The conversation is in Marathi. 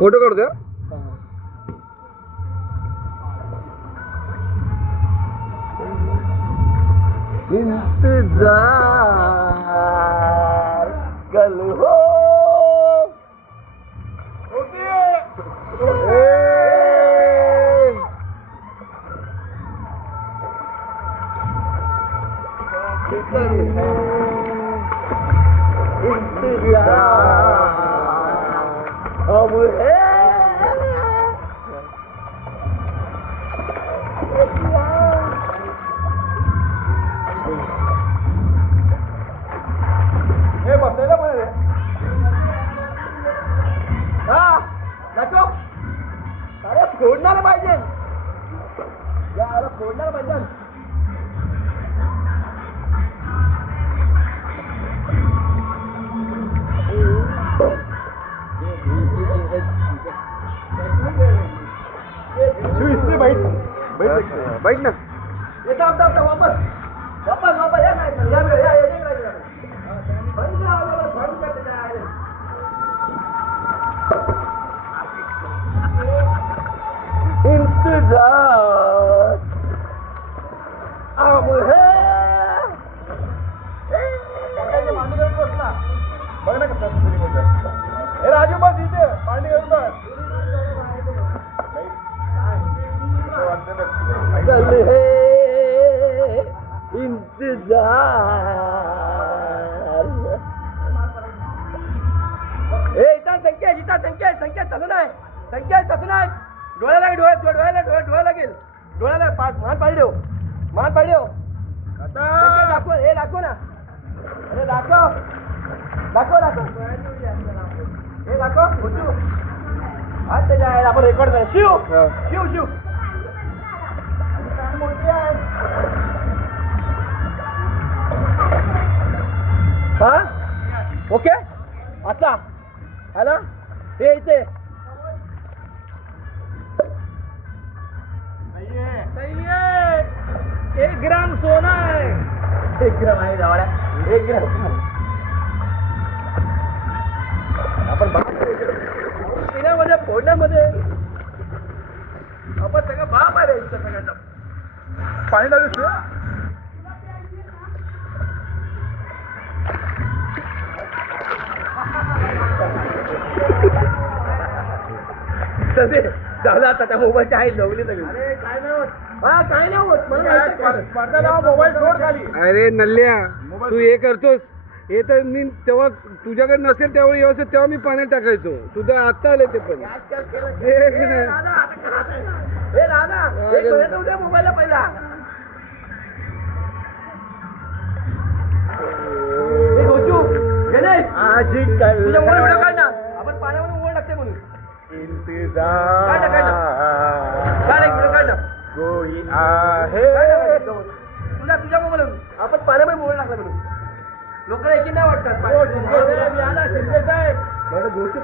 फोटो काढतो इंतजार कल हो अब है बसलेलं पण रे हा नाचो अरे फोडणार पाहिजे यार फोडणार पाहिजे बैठ ना वापस या इंतजार अब है बघ ना कसं हे राजू बस इथे पाणी घेऊन कल है इंतजार संख्या तसं नाही डोळ्याला लागेल मान पाडी देऊ दाखव हे दाखव ना अरे दाखव हे दाखव आज त्याच्या आपण रेकॉर्ड करा शिव हा ओके आता हॅलो हे इथे 1 ग्राम सोना आहे 1 ग्राम आहे जावड्या 1 ग्राम आपण पिण्यामध्ये फोडण्यामध्ये आपण सगळं बाप आहे सगळ्यांचा पाणी लागू झालं आता त्या मोबाईलची आहे जवली सगळी काय नाही होत मोबाईल सोड खाली अरे नल्ल्या तू हे करतोस हे तर मी तेव्हा तुझ्याकडे नसेल त्यावेळी व्यवस्थित तेव्हा मी पाण्यात टाकायचो तुझं आता आलं ते पण मोबाईलला पहिला आपण पाण्यामध्ये ओढ लागते म्हणून इंतजार कोई आहे तुझ्या मोबाईल आपण पाण्यामध्ये बोल लागला म्हणून लोकांना एकी नाही वाटतात गोष्टी